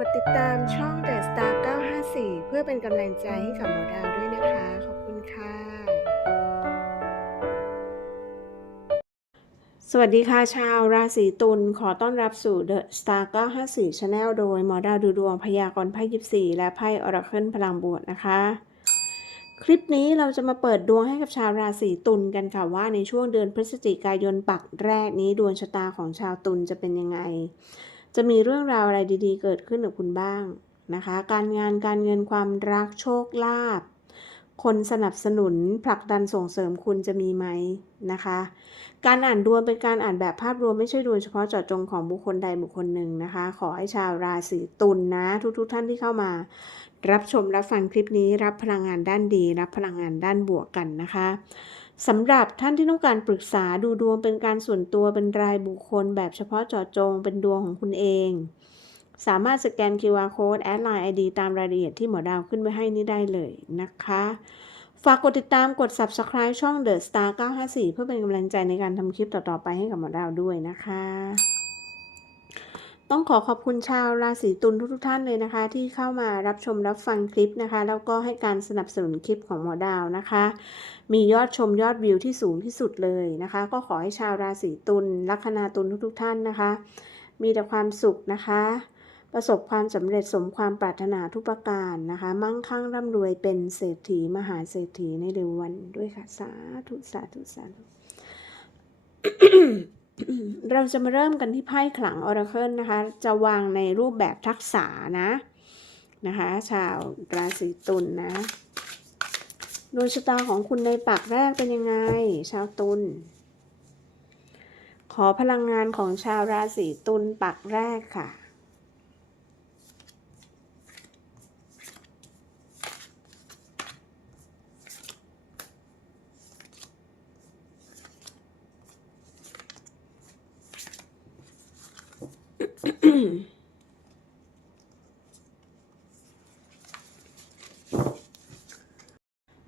กดติดตามช่อง The Star 954 เพื่อเป็นกำลังใจให้กับหมอดาวด้วยนะคะ ขอบคุณค่ะ สวัสดีค่ะชาวราศีตุลขอต้อนรับสู่ The Star 954 Channel โดยหมอดาวดูดวงพยากรณ์ไพ่ยิปซีและไพ่ออราเคิลพลังบวกนะคะ คลิปนี้เราจะมาเปิดดวงให้กับชาวราศีตุลกันค่ะว่าในช่วงเดือนพฤศจิกายนปักแรกนี้ดวงชะตาของชาวตุลจะเป็นยังไง จะมีเรื่องราวอะไรดีๆ เกิดขึ้นกับคุณบ้างนะคะ การงานการเงินความรักโชคลาภคนสนับสนุนผลักดันส่งเสริมคุณจะมีไหมนะคะ การอ่านดวงเป็นการอ่านแบบภาพรวมไม่ใช่ดวงเฉพาะเจาะจงของบุคคลใดบุคคลหนึ่งนะคะ ขอให้ชาวราศีตุลนนะ ทุกๆทท่านที่เข้ามา รับชมรับฟังคลิปนี้รับพลังงานด้านดี รับพลังงานด้านบวกกันนะคะ สำหรับท่านที่ต้องการปรึกษาดูดวงเป็นการส่วนตัวเป็นรายบุคคล แบบเฉพาะเจาะจงเป็นดวงของคุณเอง สามารถสแกน QR Code แอดไลน์ ID ตามรายละเอียดที่หมอดาวขึ้นไว้ให้นี่ได้เลยนะคะ ฝากกดติดตามกด Subscribe ช่อง The Star 954 เพื่อเป็นกำลังใจในการทำคลิปต่อๆไปให้กับหมอดาวด้วยนะคะ ต้องขอขอบคุณชาวราศีตุลทุกๆท่านเลยนะคะ ที่เข้ามารับชมรับฟังคลิปนะคะ แล้วก็ให้การสนับสนุนคลิปของหมอดาวนะคะ มียอดชมยอดวิวที่สูงที่สุดเลยนะคะ ก็ขอให้ชาวราศีตุลลัคนาตุลทุกๆท่านนะคะ มีแต่ความสุขนะคะ ประสบความสำเร็จสมความปรารถนาทุกประการนะคะ มั่งคั่งร่ำรวยเป็นเศรษฐีมหาเศรษฐีในเร็ววันด้วยค่ะสาธุสาธุสาธุ เราจะมาเริ่มกันที่ไพ่ขลังออร์เคิลนะคะ จะวางในรูปแบบทักษะนะ นะคะ ชาวราศีตุลนนะดวงชะตาของคุณในปักแรกเป็นยังไง ชาวตุลขอพลังงานของชาวราศีตุลปักแรกค่ะ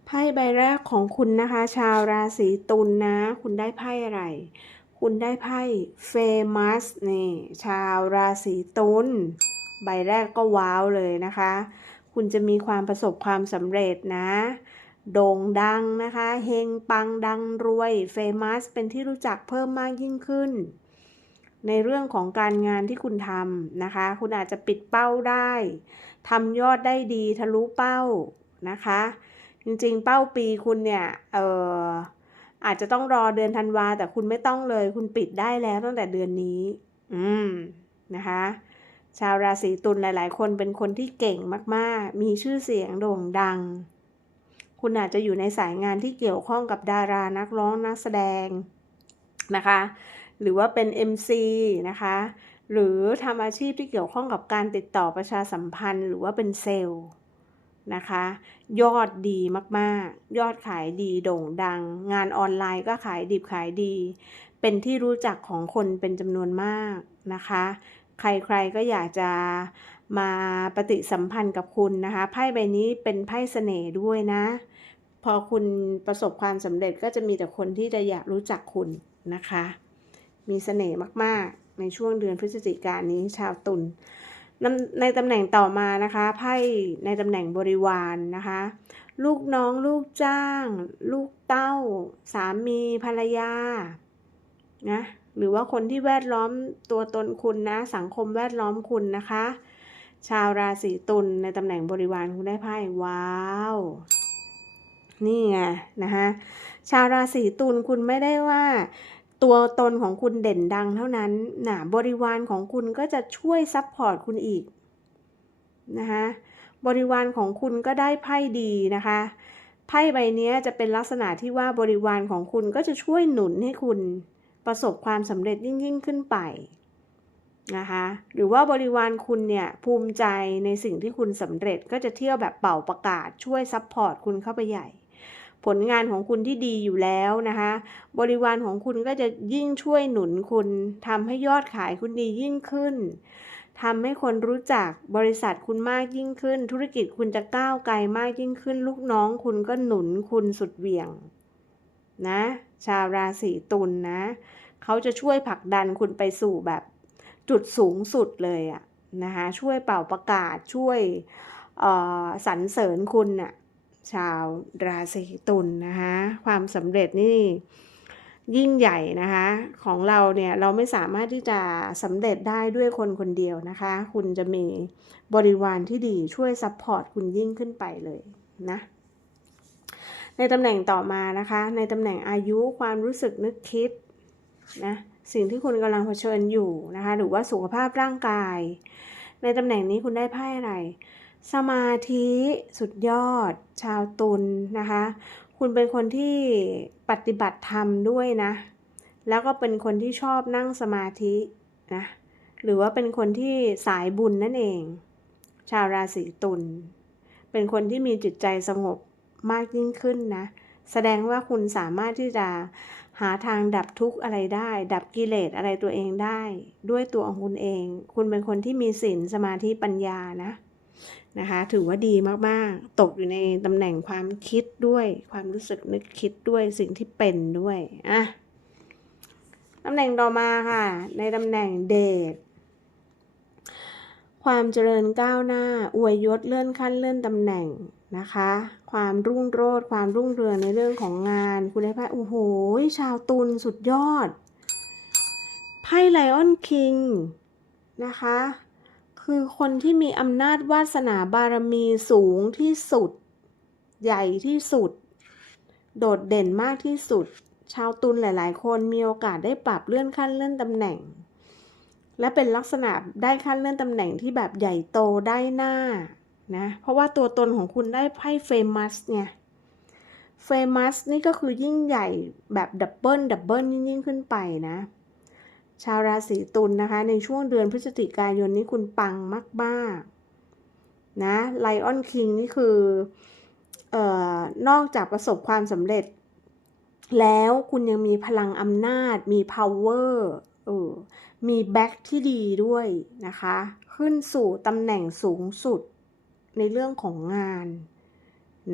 ไพ่ใบแรก ของคุณนะคะ ชาวราศีตุลนะ คุณได้ไพ่อะไร คุณได้ไพ่เฟมัสนี่ชาวราศีตุลใบแรกก็ว้าวเลยนะคะ คุณจะมีความประสบความสำเร็จนะ โด่งดังนะคะเฮงปังดังรวยเฟมัสเป็นที่รู้จักเพิ่มมากยิ่งขึ้น ในเรื่องของการงานที่คุณทำนะคะ คุณอาจจะปิดเป้าได้ทำยอดได้ดีทะลุเป้านะคะ จริงๆ เป้าปีคุณเนี่ย เอออาจจะต้องรอเดือนธันวาแต่คุณไม่ต้องเลย คุณปิดได้แล้วตั้งแต่เดือนนี้ อืม นะคะ ชาวราศีตุลหลายๆ คนเป็นคนที่เก่งมากๆ มีชื่อเสียงโด่งดัง คุณอาจจะอยู่ในสายงานที่เกี่ยวข้องกับดารานักร้องนักแสดงนะคะ หรือว่าเป็น MC นะคะ หรือทำอาชีพที่เกี่ยวข้องกับการติดต่อประชาสัมพันธ์ หรือว่าเป็นเซลล์ นะคะ ยอดดีมากๆ ยอดขายดีโด่งดัง งานออนไลน์ก็ขายดิบขายดี เป็นที่รู้จักของคนเป็นจำนวนมากนะคะ ใครๆก็อยากจะมาปฏิสัมพันธ์กับคุณนะคะไพ่ใบนี้เป็นไพ่เสน่ห์ด้วยนะ พอคุณประสบความสำเร็จก็จะมีแต่คนที่จะอยากรู้จักคุณนะคะ มีเสน่ห์มากๆ ในช่วงเดือนพฤศจิกายนนี้ชาวตุล ในตำแหน่งต่อมานะคะไพ่ในตำแหน่งบริวารนนะคะ ลูกน้องลูกจ้าง ลูกเต้า สามีภรรยานะหรือว่าคนที่แวดล้อมตัวตนคุณนะ สังคมแวดล้อมคุณนะคะ ชาวราศีตุลในตำแหน่งบริวารคุณได้ไพ่ว้าวนี่ไงนะคะชาวราศีตุลคุณไม่ได้ว่า ตัวตนของคุณเด่นดังเท่านั้นนะบริวารของคุณก็จะช่วยซัพพอร์ตคุณอีกนะคะบริวารของคุณก็ได้ไพ่ดีนะคะไพ่ใบนี้จะเป็นลักษณะที่ว่าบริวารของคุณก็จะช่วยหนุนให้คุณประสบความสำเร็จยิ่งยิ่งขึ้นไปนะคะหรือว่าบริวารคุณเนี่ยภูมิใจในสิ่งที่คุณสำเร็จก็จะเที่ยวแบบเป่าประกาศช่วยซัพพอร์ตคุณเข้าไปใหญ่ ผลงานของคุณที่ดีอยู่แล้วนะคะ บริวารของคุณก็จะยิ่งช่วยหนุนคุณทำให้ยอดขายคุณดียิ่งขึ้นทำให้คนรู้จักบริษัทคุณมากยิ่งขึ้น ธุรกิจคุณจะก้าวไกลมากยิ่งขึ้น ลูกน้องคุณก็หนุนคุณสุดเหวี่ยง นะ ชาวราศีตุลนนะ เขาจะช่วยผลักดันคุณไปสู่แบบจุดสูงสุดเลยอะนะคะช่วยเป่าประกาศช่วยสรรเสริญคุณน่ะ ชาวราศีตุลนะคะความสำเร็จนี่ยิ่งใหญ่นะคะของเราเนี่ยเราไม่สามารถที่จะสำเร็จได้ด้วยคนคนเดียวนะคะ คุณจะมีบริวารที่ดีช่วยซัพพอร์ตคุณยิ่งขึ้นไปเลยนะในตำแหน่งต่อมานะคะ ในตำแหน่งอายุความรู้สึกนึกคิดนะสิ่งที่คุณกำลังเผชิญอยู่นะคะ หรือว่าสุขภาพร่างกาย ในตำแหน่งนี้คุณได้ไพ่อะไร สมาธิสุดยอด ชาวตุลนะคะ คุณเป็นคนที่ปฏิบัติธรรมด้วยนะ แล้วก็เป็นคนที่ชอบนั่งสมาธินะหรือว่าเป็นคนที่สายบุญนั่นเอง ชาวราศีตุลเป็นคนที่มีจิตใจสงบมากยิ่งขึ้นนะ แสดงว่าคุณสามารถที่จะหาทางดับทุกข์อะไรได้ ดับกิเลสอะไรตัวเองได้ ด้วยตัวของคุณเอง คุณเป็นคนที่มีศีลสมาธิปัญญานะ นะคะถือว่าดีมากๆ ตกอยู่ในตำแหน่งความคิดด้วย ความรู้สึกนึกคิดด้วยสิ่งที่เป็นด้วยอะตำแหน่งต่อมาค่ะ ในตำแหน่งเดทความเจริญก้าวหน้า อวยยศเลื่อนขั้นเลื่อนตำแหน่งนะคะ ความรุ่งโรจน์ความรุ่งเรืองในเรื่องของงานคุณได้ไพ่โอ้โหชาวตุลสุดยอดไพ่ไลออนคิงนะคะ คือคนที่มีอำนาจวาสนาบารมีสูงที่สุด ใหญ่ที่สุด โดดเด่นมากที่สุด ชาวตุลหลาย ๆ คนมีโอกาสได้ปรับเลื่อนขั้นเลื่อนตำแหน่ง และเป็นลักษณะได้ขั้นเลื่อนตำแหน่งที่แบบใหญ่โตได้หน้านะเพราะว่าตัวตนของคุณได้ไพ่เฟมัสไงเฟมัสนี่ก็คือยิ่งใหญ่แบบดับเบิลดับเบิลยิ่งขึ้นไปนะ ชาวราศีตุลนะคะ ในช่วงเดือนพฤศจิกายนนี้คุณปังมากๆนะไลออนคิงนี่คือเอ่อนอกจากประสบความสำเร็จ แล้วคุณยังมีพลังอำนาจ มี power เออมีแบ็คที่ดีด้วยนะคะ ขึ้นสู่ตำแหน่งสูงสุดในเรื่องของงาน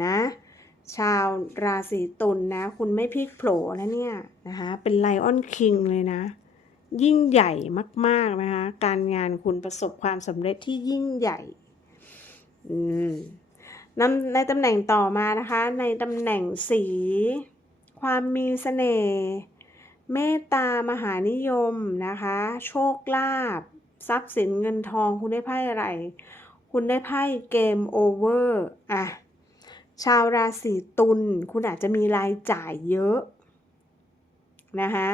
นะชาวราศีตุลนนะ คุณไม่พลิกโผล่แล้วเนี่ยนะคะเป็นไลออนคิงเลยนะ ยิ่งใหญ่มากๆนะคะ การงานคุณประสบความสำเร็จที่ยิ่งใหญ่ในตำแหน่งต่อมานะคะ ในตำแหน่งสี ความมีเสน่ห์เมตตามหานิยมนะคะ โชคลาภทรัพย์สินเงินทองคุณได้ไพ่อะไร คุณได้ไพ่เกมโอเวอร์อะชาวราศีตุลคุณอาจจะมีรายจ่ายเยอะนะคะ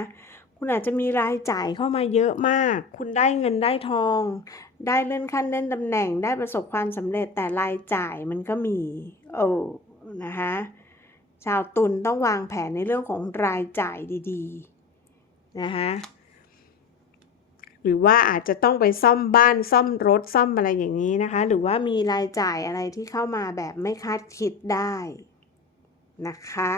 คุณอาจจะมีรายจ่ายเข้ามาเยอะมาก คุณได้เงินได้ทอง ได้เลื่อนขั้นเลื่อนตำแหน่ง ได้ประสบความสำเร็จแต่รายจ่ายมันก็มีโอ้นะคะชาวตุลต้องวางแผนในเรื่องของรายจ่ายดีๆนะคะหรือว่าอาจจะต้องไปซ่อมบ้านซ่อมรถซ่อมอะไรอย่างนี้นะคะ หรือว่ามีรายจ่ายอะไรที่เข้ามาแบบไม่คาดคิดได้นะคะ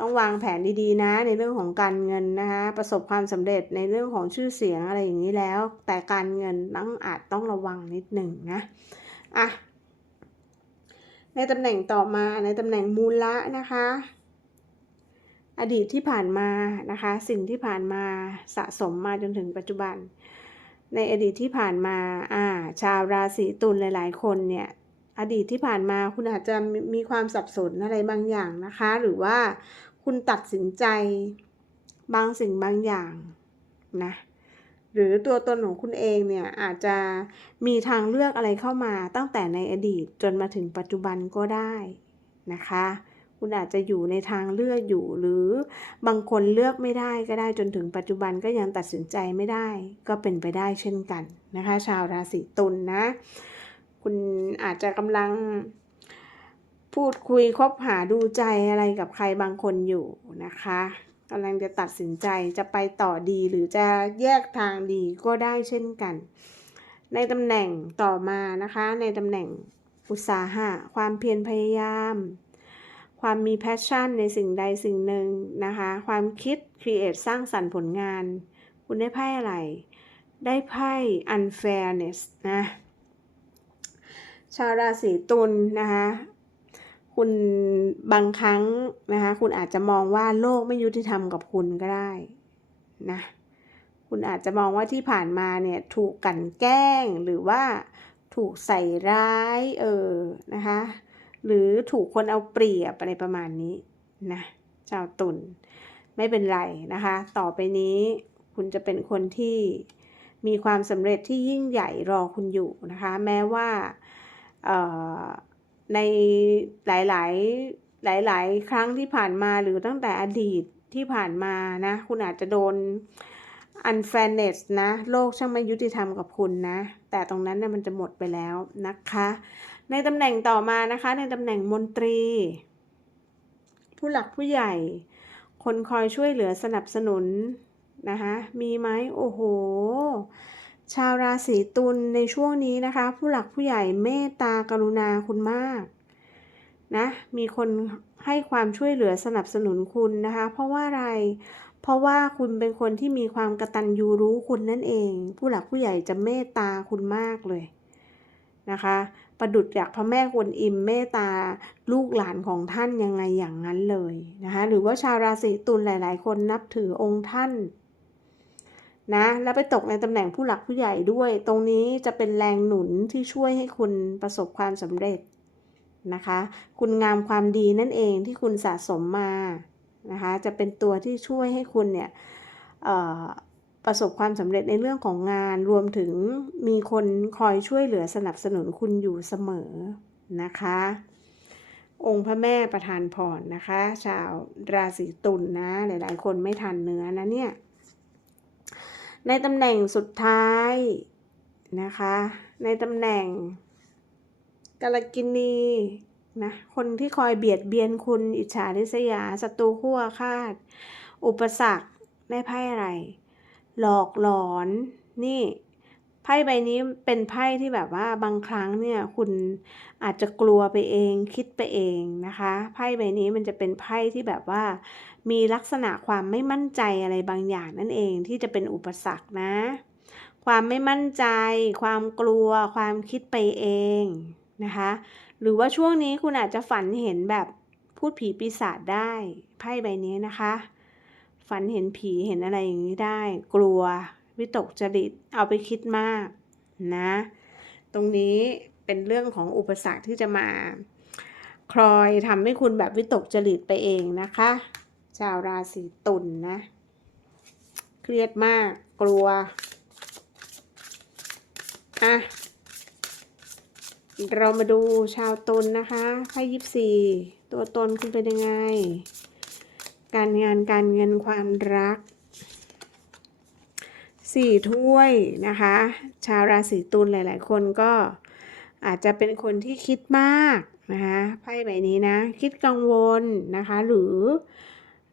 ต้องวางแผนดีๆนะ ในเรื่องของการเงินนะคะประสบความสำเร็จในเรื่องของชื่อเสียงอะไรอย่างนี้แล้ว แต่การเงินต้องอาจต้องระวังนิดหนึ่งนะอะในตำแหน่งต่อมาในตำแหน่งมูละนะคะ อดีตที่ผ่านมานะคะ สิ่งที่ผ่านมาสะสมมาจนถึงปัจจุบัน ในอดีตที่ผ่านมาอ่าชาวราศีตุลหลาย ๆ คนเนี่ยอดีตที่ผ่านมาคุณอาจจะมีความสับสนอะไรบางอย่างนะคะ หรือว่า คุณตัดสินใจบางสิ่งบางอย่างนะหรือตัวตนของคุณเองเนี่ยอาจจะมีทางเลือกอะไรเข้ามาตั้งแต่ในอดีตจนมาถึงปัจจุบันก็ได้นะคะ คุณอาจจะอยู่ในทางเลือกอยู่หรือบางคนเลือกไม่ได้ก็ได้จนถึงปัจจุบันก็ยังตัดสินใจไม่ได้ ก็เป็นไปได้เช่นกันนะคะ ชาวราศีตุลนนะ คุณอาจจะกำลัง พูดคุยคบหาดูใจอะไรกับใครบางคนอยู่นะคะกำลังจะตัดสินใจจะไปต่อดีหรือจะแยกทางดีก็ได้เช่นกัน ในตำแหน่งต่อมานะคะ ในตำแหน่งอุตสาหะความเพียรพยายาม ความมีแพชชั่นในสิ่งใดสิ่งหนึ่งนะคะ ความคิดครีเอทสร้างสรรค์ผลงาน คุณได้ไพ่อะไร ได้ไพ่ unfairness นะชาวราศีตุลนะคะ คุณบางครั้งนะคะ คุณอาจจะมองว่าโลกไม่ยุติธรรมกับคุณก็ได้นะคุณอาจจะมองว่าที่ผ่านมาเนี่ยถูกกลันแกล้งหรือว่าถูกใส่ร้ายเออนะคะ หรือถูกคนเอาเปรียบอะไรประมาณนี้นะชาวตุลไม่เป็นไรนะคะ ต่อไปนี้คุณจะเป็นคนที่มีความสำเร็จที่ยิ่งใหญ่รอคุณอยู่นะคะ แม้ว่าเอ่อ ในหลาย ๆ หลาย ๆ ครั้งที่ผ่านมาหรือตั้งแต่อดีตที่ผ่านมานะ คุณอาจจะโดน unfairness นะ โลกช่างไม่ยุติธรรมกับคุณนะ แต่ตรงนั้นเนี่ยมันจะหมดไปแล้วนะคะ ในตำแหน่งต่อมานะคะ ในตำแหน่งมนตรี ผู้หลักผู้ใหญ่ คนคอยช่วยเหลือสนับสนุนนะคะ มีไหมโอ้โห ชาวราศีตุลในช่วงนี้นะคะ ผู้หลักผู้ใหญ่เมตตากรุณาคุณมากนะมีคนให้ความช่วยเหลือสนับสนุนคุณนะคะ เพราะว่าอะไร เพราะว่าคุณเป็นคนที่มีความกระตัญญูรู้คุณนั่นเอง ผู้หลักผู้ใหญ่จะเมตตาคุณมากเลยนะคะ ประดุจจากพระแม่กวนอิมเมตตาลูกหลานของท่านยังไงอย่างนั้นเลยนะคะ หรือว่าชาวราศีตุลหลาย ๆ คนนับถือองค์ท่าน นะแล้วไปตกในตำแหน่งผู้หลักผู้ใหญ่ด้วย ตรงนี้จะเป็นแรงหนุนที่ช่วยให้คุณประสบความสำเร็จนะคะ คุณงามความดีนั่นเองที่คุณสะสมมานะคะ จะเป็นตัวที่ช่วยให้คุณเนี่ยประสบความสำเร็จในเรื่องของงานรวมถึงมีคนคอยช่วยเหลือสนับสนุนคุณอยู่เสมอนะคะ องค์พระแม่ประทานพรนะคะ ชาวราศีตุลนนะ หลายๆ คนไม่ทันเนื้อนะเนี่ย ในตำแหน่งสุดท้ายนะคะ ในตำแหน่งกาลกินีนะคนที่คอยเบียดเบียนคุณอิจฉาริษยาศัตรูขั้วคาดอุปสรรคได้ไพ่อะไร หลอกหลอนนี่ พ่ใบนี้เป็นไพ่ที่แบบว่าบางครั้งเนี่ยคุณอาจจะกลัวไปเองคิดไปเองนะคะไพ่ใบนี้มันจะเป็นไพ่ที่แบบว่า มีลักษณะความไม่มั่นใจอะไรบางอย่างนั่นเองที่จะเป็นอุปสรรคนะ ความไม่มั่นใจ ความกลัว ความคิดไปเองนะคะ หรือว่าช่วงนี้คุณอาจจะฝันเห็นแบบพูดผีปีศาจได้ไพ่ใบนี้นะคะ ฝันเห็นผีเห็นอะไรอย่างนี้ได้ กลัว วิตกจริตเอาไปคิดมากนะ ตรงนี้เป็นเรื่องของอุปสรรคที่จะมา คลอยทำให้คุณแบบวิตกจริตไปเองนะคะ ชาวราศีตุลนนะ เครียดมากกลัวอะเรามาดูชาวตุลนนะคะไพ่ยิบสี่ตัวตนคุณเป็นยังไง การงานการเงินความรัก สี่ถ้วยนะคะ ชาวราศีตุลหลาย ๆ คนก็อาจจะเป็นคนที่คิดมากนะคะไพ่ใบนี้นะ คิดกังวลนะคะ หรือ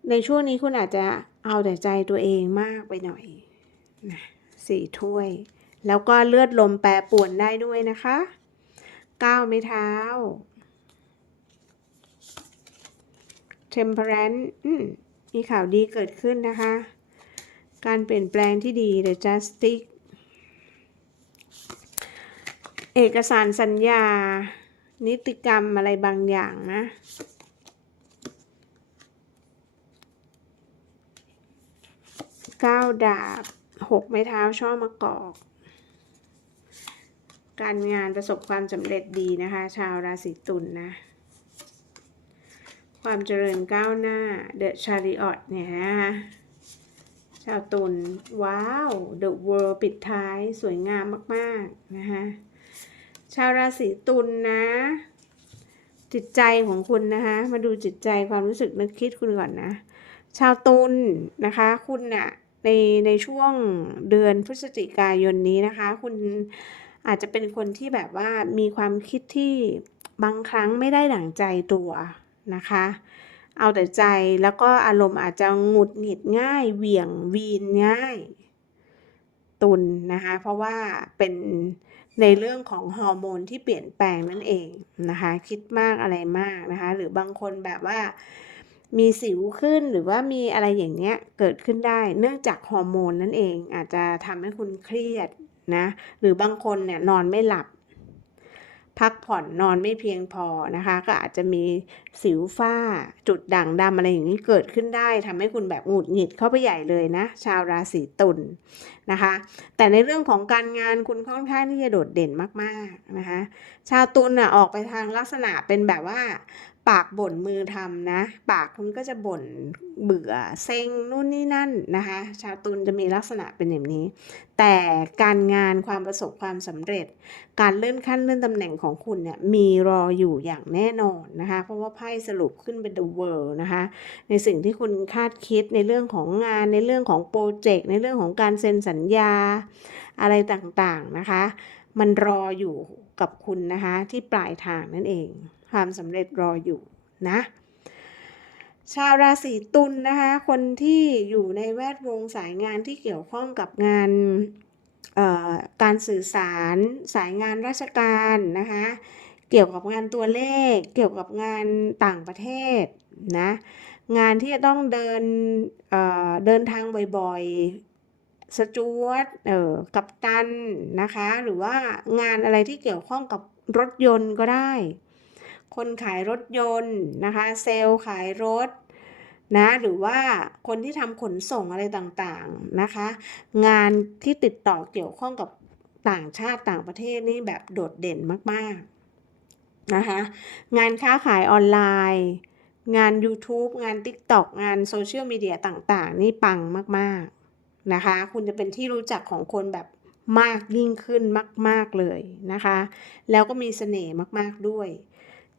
ในช่วงนี้คุณอาจจะเอาแต่ใจตัวเองมากไปหน่อยนะสี่ถ้วย แล้วก็เลือดลมแปรป่วนได้ด้วยนะคะก้าวไม่เท้า temperance มีข่าวดีเกิดขึ้นนะคะ การเปลี่ยนแปลงที่ดี The Justice เอกสารสัญญา นิติกรรมอะไรบางอย่างนะก้าวดาบหกไม้เท้าช่อมะกอก การงานประสบความสำเร็จดีนะคะ ชาวราศีตุลนนะ ความเจริญก้าวหน้า The Chariot เนี่ยนะคะ ชาวตุลว้าว The World ปิดท้ายสวยงามมาก ๆ นะคะ ชาวราศีตุลนะ จิตใจของคุณนะคะ มาดูจิตใจความรู้สึกนึกคิดคุณก่อนนะ ชาวตุลนะคะ คุณนะ่ะในในช่วงเดือนพฤศจิกายนนี้นะคะ คุณอาจจะเป็นคนที่แบบว่ามีความคิดที่บางครั้งไม่ได้ดั่งใจตัวนะคะ เอาแต่ใจแล้วก็อารมณ์อาจจะหงุดหงิดง่าย เหวี่ยงวีนง่าย ตุนนะคะเพราะว่าเป็นในเรื่องของฮอร์โมนที่เปลี่ยนแปลงนั่นเองนะคะคิดมากอะไรมากนะคะหรือบางคนแบบว่ามีสิวขึ้นหรือว่ามีอะไรอย่างเนี้ยเกิดขึ้นได้ เนื่องจากฮอร์โมนนั่นเองอาจจะทำให้คุณเครียดนะหรือบางคนเนี่ยนอนไม่หลับ พักผ่อนนอนไม่เพียงพอนะคะ ก็อาจจะมีสิวฝ้าจุดด่างดำอะไรอย่างนี้เกิดขึ้นได้ทำให้คุณแบบหงุดหงิดเข้าไปใหญ่เลยนะ ชาวราศีตุลนะคะ แต่ในเรื่องของการงานคุณค่อนข้างที่จะโดดเด่นมากๆนะคะ ชาวตุลน่ะออกไปทางลักษณะเป็นแบบว่า ปากบ่นมือทำนะ ปากคุณก็จะบ่นเบื่อเซ็งนู่นนี่นั่นนะคะ ชาวตุลจะมีลักษณะเป็นแบบนี้ แต่การงานความประสบความสำเร็จ การเลื่อนขั้นเลื่อนตำแหน่งของคุณเนี่ยมีรออยู่อย่างแน่นอนนะคะ เพราะว่าไพ่สรุปขึ้นเป็น the world นะคะ ในสิ่งที่คุณคาดคิดในเรื่องของงานในเรื่องของโปรเจกต์ในเรื่องของการเซ็นสัญญาอะไรต่างๆนะคะ มันรออยู่กับคุณนะคะที่ปลายทางนั่นเอง ความสำเร็จรออยู่นะชาวราศีตุลนะคะคนที่อยู่ในแวดวงสายงานที่เกี่ยวข้องกับงานการสื่อสารสายงานราชการนะคะเกี่ยวกับงานตัวเลข เกี่ยวกับงานต่างประเทศนะงานที่จะต้องเดินเเดินทางบ่อยๆสจวตเอ่อกัปตันนะคะหรือว่างานอะไรที่เกี่ยวข้องกับรถยนต์ก็ได้ คนขายรถยนต์นะคะ เซลล์ขายรถนะหรือว่าคนที่ทำขนส่งอะไรต่างๆนะคะ งานที่ติดต่อเกี่ยวข้องกับต่างชาติต่างประเทศนี่แบบโดดเด่นมากๆนะคะงานค้าขายออนไลน์ งาน YouTube งาน TikTok งานโซเชียลมีเดียต่างๆ นี่ปังมากๆนะคะ คุณจะเป็นที่รู้จักของคนแบบมากยิ่งขึ้นมาก ๆเลยนะคะ แล้วก็มีเสน่ห์มาก ๆด้วย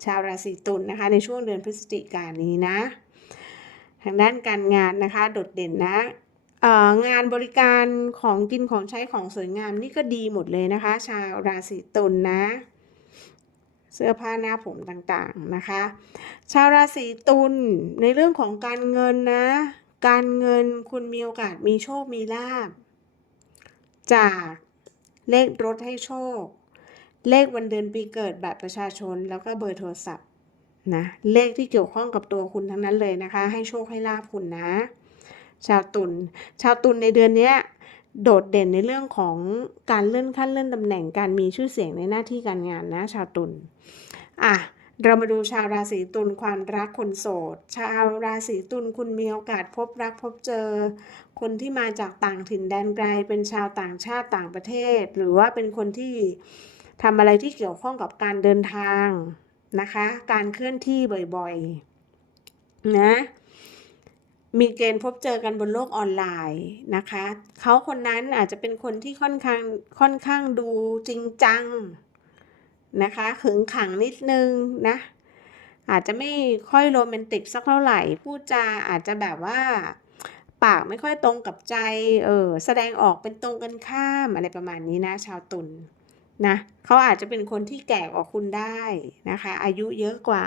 ชาวราศีตุลนะคะ ในช่วงเดือนพฤศจิกายนนี้นะ ทางด้านการงานนะคะ โดดเด่นนะงานบริการของกินของใช้ของสวยงามนี่ก็ดีหมดเลยนะคะ ชาวราศีตุลนะเสื้อผ้าหน้าผมต่างๆนะคะ ชาวราศีตุลในเรื่องของการเงินนะ การเงินคุณมีโอกาสมีโชคมีลาบจากเลขรถให้โชค เลขวันเดือนปีเกิดบัตรประชาชน แล้วก็เบอร์โทรศัพท์นะเลขที่เกี่ยวข้องกับตัวคุณทั้งนั้นเลยนะคะ ให้โชคให้ลาบคุณนะ ชาวตุลชาวตุลในเดือนนี้โดดเด่นในเรื่องของการเลื่อนขั้นเลื่อนตำแหน่งการมีชื่อเสียงในหน้าที่การงานนะชาวตุลอะเรามาดูชาวราศีตุลความรักคนโสด ชาวราศีตุลคุณมีโอกาสพบรักพบเจอ คนที่มาจากต่างถิ่นแดนไกลเป็นชาวต่างชาติต่างประเทศ หรือว่าเป็นคนที่ ทำอะไรที่เกี่ยวข้องกับการเดินทางนะคะ การเคลื่อนที่บ่อยๆ นะ มีเกณฑ์พบเจอกันบนโลกออนไลน์นะคะ เขาคนนั้นอาจจะเป็นคนที่ค่อนข้างค่อนข้างดูจริงจังนะคะขึงขังนิดนึงนะ อาจจะไม่ค่อยโรแมนติกสักเท่าไหร่ พูดจาอาจจะแบบว่าปากไม่ค่อยตรงกับใจ เออ แสดงออกเป็นตรงกันข้ามอะไรประมาณนี้นะ ชาวตุล นะเขาอาจจะเป็นคนที่แก่กว่าคุณได้นะคะ อายุเยอะกว่า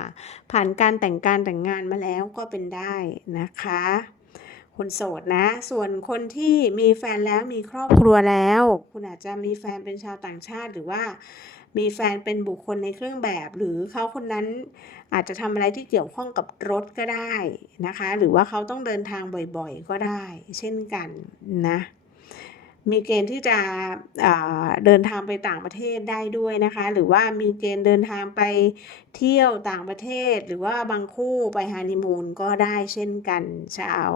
ผ่านการแต่งการแต่งงานมาแล้วก็เป็นได้นะคะ คนโสดนะ ส่วนคนที่มีแฟนแล้วมีครอบครัวแล้ว คุณอาจจะมีแฟนเป็นชาวต่างชาติหรือว่ามีแฟนเป็นบุคคลในเครื่องแบบ หรือเขาคนนั้นอาจจะทำอะไรที่เกี่ยวข้องกับรถก็ได้นะคะ หรือว่าเขาต้องเดินทางบ่อยๆ ก็ได้ เช่นกันนะ มีเกณฑ์ที่จะเดินทางไปต่างประเทศได้ด้วยนะคะ หรือว่ามีเกณฑ์เดินทางไปเที่ยวต่างประเทศ หรือว่าบางคู่ไปฮันนีมูนก็ได้เช่นกันชาว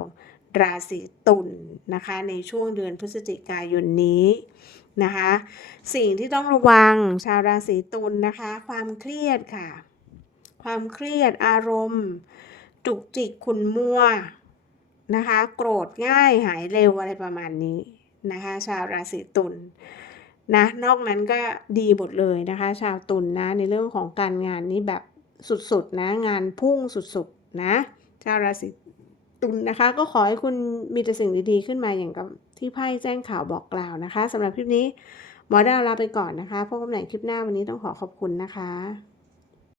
ราศีตุลนะคะ ในช่วงเดือนพฤศจิกายนนี้นะคะ สิ่งที่ต้องระวังชาวราศีตุลนะคะ ความเครียดค่ะ ความเครียดอารมณ์ จุกจิกขุนมัวนะคะ โกรธง่ายหายเร็วอะไรประมาณนี้ นะคะ ชาวราศีตุลนะ นอกนั้นก็ดีหมดเลยนะคะ ชาวตุลนะในเรื่องของการงานนี้แบบสุดๆนะงานพุ่งสุดๆนะ ชาวราศีตุลนะคะ ก็ขอให้คุณมีแต่สิ่งดีๆขึ้นมาอย่างกับที่ไพ่แจ้งข่าวบอกกล่าวนะคะสำหรับคลิปนี้หมอดาวลาไปก่อนนะคะพบกันใหม่คลิปหน้าวันนี้ต้องขอขอบคุณนะคะ